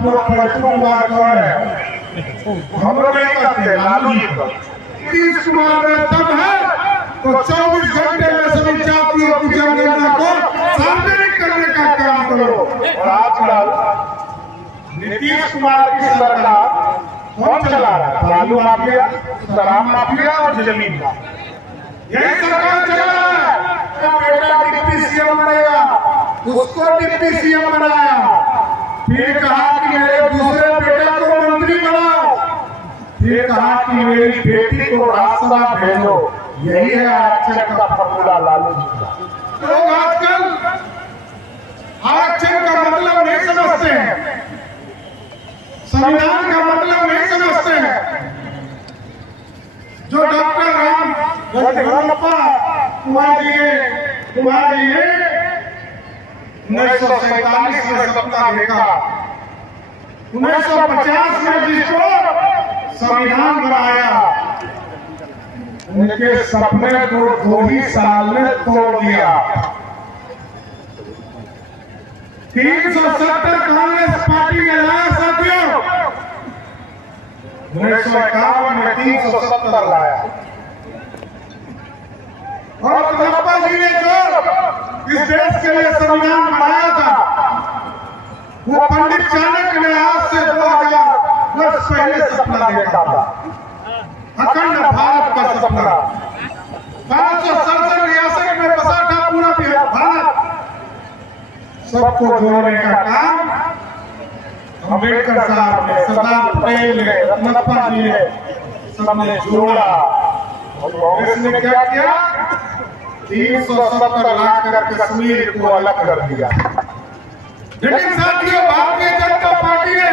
आप लोग पलटूंगा कौन है, हम लोग नहीं करते, लालू जी को। नीतीश कुमार में तब है तो 24 घंटे में सभी जातियों की जनगणना को सार्वजनिक करने का काम करो। और आजकल नीतीश कुमार की सरकार कौन चला रहा है? लालू माफिया, शराब माफिया और जमीन का, यही सरकार चला रहा है। बेटा डिप्टी सीएम बनेगा, उसको डिप्टी सीएम बनाया, फिर कहा कि मेरे दूसरे बेटे को मंत्री बनाओ, फिर कहा कि मेरी बेटी को राज्यसभा भेजो। यही है आरक्षण का फॉर्मूला लालू जी का। लोग आजकल आरक्षण का मतलब नहीं समझते हैं, संविधान का मतलब नहीं समझते हैं। जो डॉक्टर राम रघुवंशप्पा कुमार जी ने 1947 में सपना देखा, 1950 में जिसको संविधान बनाया, उनके सपने को 2 ही साल में तोड़ दिया। 370 कांग्रेस पार्टी ने लाया साथियों, 1951 में 370 लाया। और कन्हप्पा जी ने जो इस देश के लिए संविधान बनाया था, वो पंडित चाणक्य ने आज से 2000 वर्ष पहले सपना देखा था, अखंड भारत का सपना। 567 रियासत में बसा था पूरा भारत, सबको जोड़ने का काम अम्बेडकर साहब ने, सरदार पटेल ने, कन्हप्पा जी ने सबने जोड़ा। और कांग्रेस ने क्या किया? 370 लाख कर कश्मीर को अलग कर दिया। लेकिन साथियों, भारतीय जनता पार्टी ने,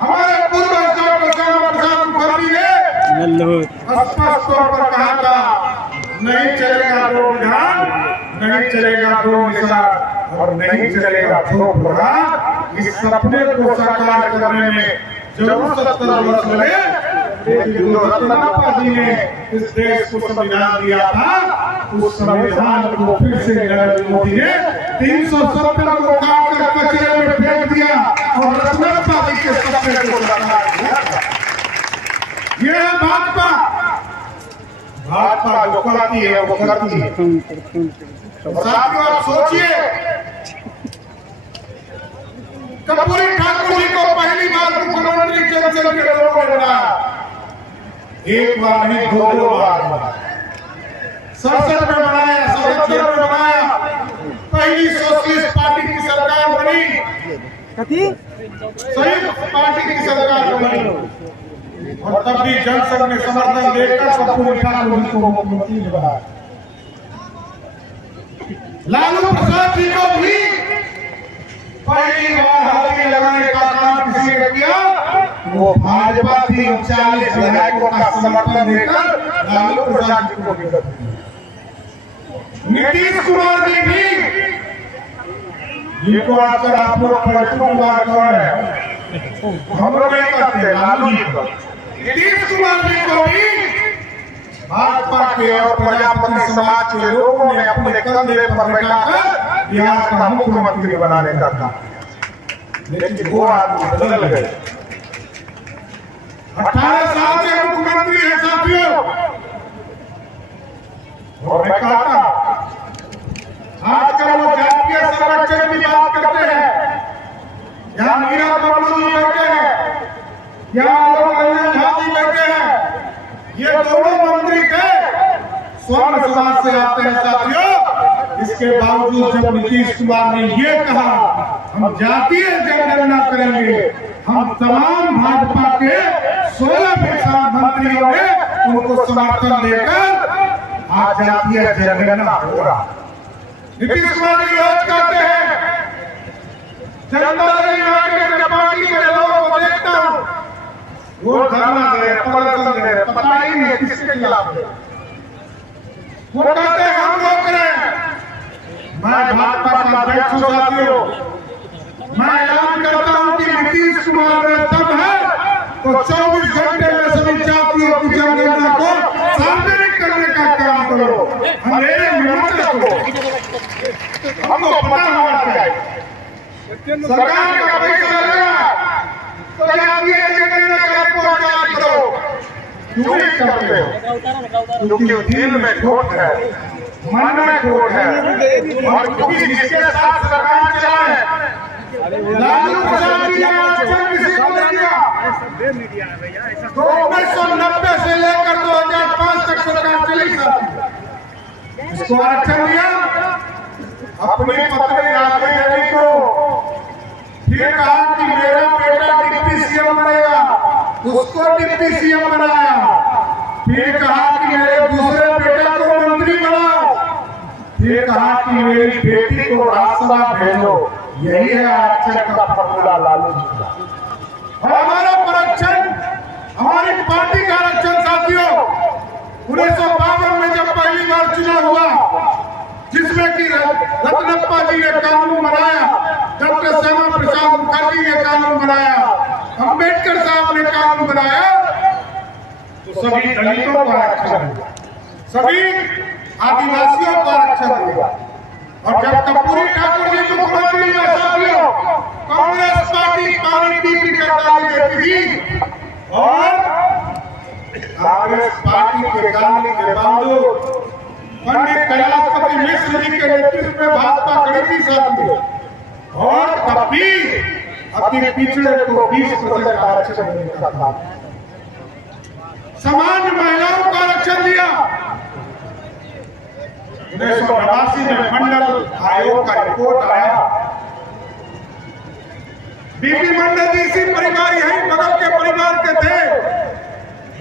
हमारे पूर्व डॉक्टर श्यामा प्रसाद मुखर्जी ने स्पष्ट तौर पर कहा था, नहीं चलेगा दो विधान, नहीं चलेगा दो निशान और नहीं चलेगा दो प्रोग्राम। इस सपने को साकार करने में जरूर 70 वर्ष लगे, लेकिन जो कन्हप्पा जी ने इस देश को संविधान दिया था, उस संविधान को फिर से नरेंद्र मोदी ने 370 को काट कर कचरे में फेंक दिया और रत्नप्पा जी के सपने को साकार किया। ये है भाजपा। भाजपा जो करती है वो करती है। साथियों, आप सोचिए, कर्पूरी ठाकुर जी को पहली बार मुख्यमंत्री जनसंघ के लोगों ने बनाया, एक बार नहीं 2 बार बनाया, संसद में बनाया, संसद में बनाया। पहली सोशलिस्ट पार्टी की सरकार बनी, संयुक्त पार्टी की सरकार बनी, और तब भी जनसंघ ने समर्थन देकर कर्पूरी ठाकुर जी को मुख्यमंत्री बनाया। लालू प्रसाद जी को भी पहली बार हल्दी लगाने का काम किसी ने किया, वो भाजपा थी। 40 विधायकों का समर्थन देकर लालू प्रसाद जी को टिकट दिया। नीतीश कुमार जी भी, जिनको आकर आप लोग पलटूंगा कौन है, हम लोग नहीं करते, लालू जी को। नीतीश कुमार जी को भी भाजपा के और प्रजापति समाज के लोगों ने अपने कंधे पर बैठाकर बिहार का मुख्यमंत्री बनाने का था, लेकिन वो आदमी बदल गए। 18 साल से मुख्यमंत्री है साथियों। और मैं कहता, आजकल वो जातीय संरक्षण की बात करते हैं, यहाँ मीरा कमल जी बैठे हैं, यहाँ रंजन झा जी बैठे हैं, ये दोनों मंत्री थे स्वर्ण समाज से आते हैं साथियों। इसके बावजूद जब नीतीश कुमार ने ये कहा हम जातीय जनगणना करेंगे, हम तमाम भाजपा के 16 मंत्रियों ने उनको समर्थन देकर आज जातीय जनगणना हो रहा। नीतीश कुमार जी रोज कहते हैं, जनता दल पार्टी के लोगों को देखता हूँ, वो धरना दे, प्रदर्शन दे, पता ही नहीं किसके खिलाफ है। वो कहते हैं हम रोक रहे हैं। मैं भाजपा का अध्यक्ष हूं साथियों, मैं ऐलान करता हूं कि नीतीश कुमार में तब है तो 24 घंटे में सभी जातियों की जनगणना को सार्वजनिक करने का काम करो। हमें मित्र को हमको पता होना चाहिए, सरकार का पैसा लगा चोरी करते हो, क्योंकि दिल में खोट है, मन में खोट है। और क्योंकि जिसके साथ सरकार चलाए लालू प्रसाद जी ने आरक्षण किसी को नहीं दिया। तो 1990 से लेकर 2005 तक सरकार चली, इसको आरक्षण दिया अपनी पत्नी राबड़ी देवी को। फिर कहा कि मेरा बेटा डिप्टी सीएम बनेगा, उसको डिप्टी सीएम बनाया। फिर कहा कि मेरे दूसरे बेटा को मंत्री बनाओ। फिर कहा कि मेरी बेटी को राज्यसभा भेजो। यही है आरक्षण का फॉर्मूला लालू जी का। और हमारा आरक्षण, हमारी पार्टी का आरक्षण साथियों, 1952 में जब पहली बार चुनाव हुआ, जिसमें कि रत्नप्पा जी ने कानून बनाया, डॉक्टर श्यामा प्रसाद मुखर्जी ने कानून बनाया, अंबेडकर साहब ने कानून बनाया, तो सभी दलितों को आरक्षण दिया, सभी आदिवासियों को आरक्षण दिया। और जब कर्पूरी ठाकुर जी मुख्यमंत्री में साथियों, कांग्रेस पार्टी पानी पी कर गाली देती थी, और कांग्रेस पार्टी के गाली के बावजूद पंडित कैलाशपति मिश्र जी के नेतृत्व में भाजपा खड़ी थी साथियों, और तब भी अपने पिछड़े को 20% आरक्षण देने का था। सामान्य महिलाओं को आरक्षण दिया। 1989 में मंडल आयोग का रिपोर्ट आया। बीपी मंडल जी इसी परिवार, यही बगल के परिवार के थे,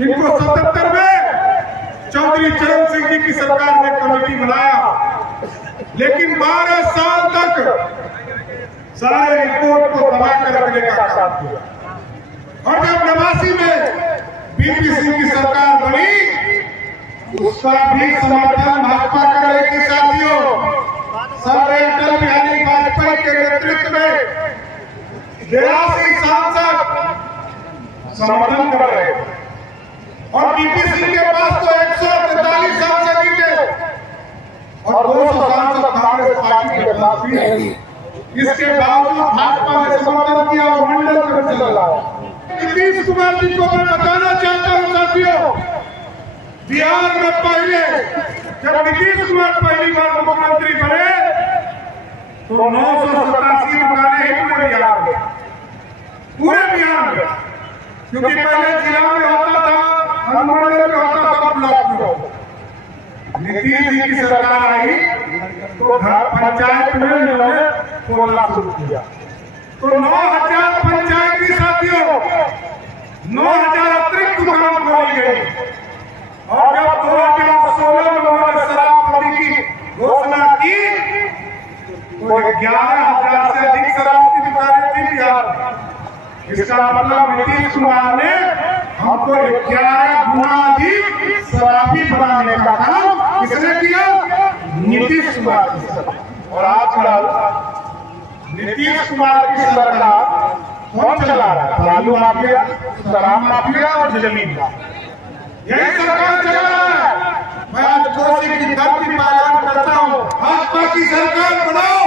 इनको 77 में चौधरी चरण सिंह जी की सरकार ने कमेटी बनाया, लेकिन 12 साल तक सारे रिपोर्ट को दबा कर रखने का काम किया। और जब 89 में बीपी सिंह की सरकार बनी, उसका भी समर्थन भाजपा कर रही थी साथियों। सब अटल बिहारी वाजपेयी के नेतृत्व में 82 सांसद समर्थन कर रहे, और बीपी सिंह के पास तो 143 सांसद ही थे, और 200 सांसद कांग्रेस पार्टी के पास भी। इसके बावजूद भाजपा ने समर्थन किया और मंडल में चला। नीतीश कुमार जी को मैं बताना चाहता हूं साथियों, बिहार में पहले जब नीतीश कुमार पहली बार मुख्यमंत्री बने, तो 987 दुकानें ही पूरे बिहार में, क्योंकि पहले जिला में होता था, अनुमंडल में होता था, ब्लॉक में होता। नीतीश जी की सरकार आई तो पंचायत में उन्होंने खोलना शुरू किया, तो 9000 पंचायत की साथियों 9000 अतिरिक्त दुकान खोली गई। और जब 2016 में उन्होंने शराबबंदी की घोषणा की, तो 11,000 से अधिक शराब की दुकानें थी बिहार। इसका मतलब नीतीश कुमार ने हमको 11 गुना अधिक शराबी बनाने का काम किसने किया? नीतीश कुमार की सरकार। और आजकल नीतीश कुमार की सरकार कौन चला रहा है? लालू माफिया, शराब माफिया और जमीन का, यही सरकार चला रहा है। मैं आज कोसी की धरती पर ऐलान करता हूँ, भाजपा की सरकार बनाओ,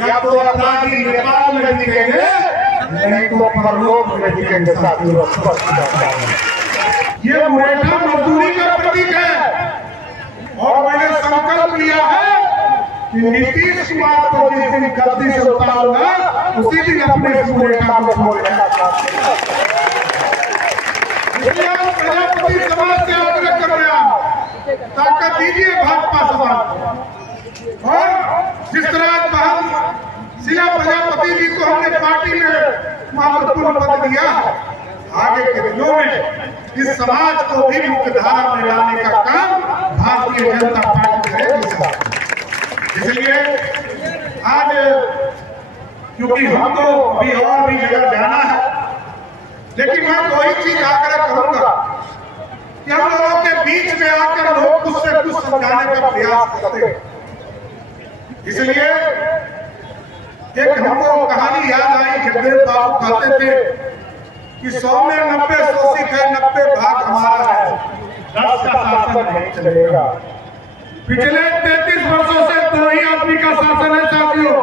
या तो अपराधी नेपाल में दिखेंगे, नहीं तो परलोक में दिखेंगे साथियों। ये मुरेठा मजदूरी का प्रतीक है, और मैंने संकल्प लिया है कि नीतीश कुमार को जिस दिन गद्दी से उतारूंगा, उसी दिन अपने मुरेठा को छोड़ेगा। प्रजापति समाज से आग्रह कर रहा हूं, ताकत दीजिए भाजपा समाज को। और जिस तरह बहन शीला प्रजापति जी को हमने पार्टी में महत्वपूर्ण पद दिया, आगे के दिनों में इस समाज को भी मुख्य धारा में लाने का काम भारतीय जनता पार्टी करेगी। इसलिए आज क्योंकि हमको अभी और भी जगह जाना है, लेकिन मैं कोई चीज आग्रह करूंगा कि हम लोगों के बीच में आकर लोग कुछ से कुछ समझाने का प्रयास करते हैं। इसलिए एक हमको कहानी याद आई, जगदेव बाबू कहते थे कि 100 में 90 शोषित है, 90 भाग हमारा है, 10 का शासन नहीं चलेगा। पिछले 33 वर्षों से 2 ही आदमी का शासन है साथियों।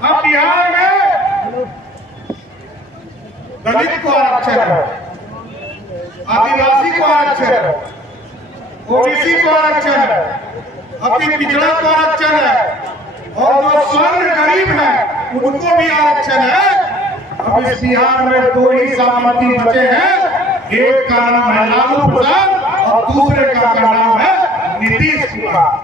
अब बिहार में दलित को आरक्षण है, आदिवासी को आरक्षण है, ओबीसी को आरक्षण है, अति पिछड़ा को आरक्षण है और जो स्वर्ण गरीब है उनको भी आरक्षण है। अब इस बिहार में दो ही सामर्थ्य बचे हैं, एक का नाम है लालू प्रसाद और दूसरे का नाम है नीतीश कुमार।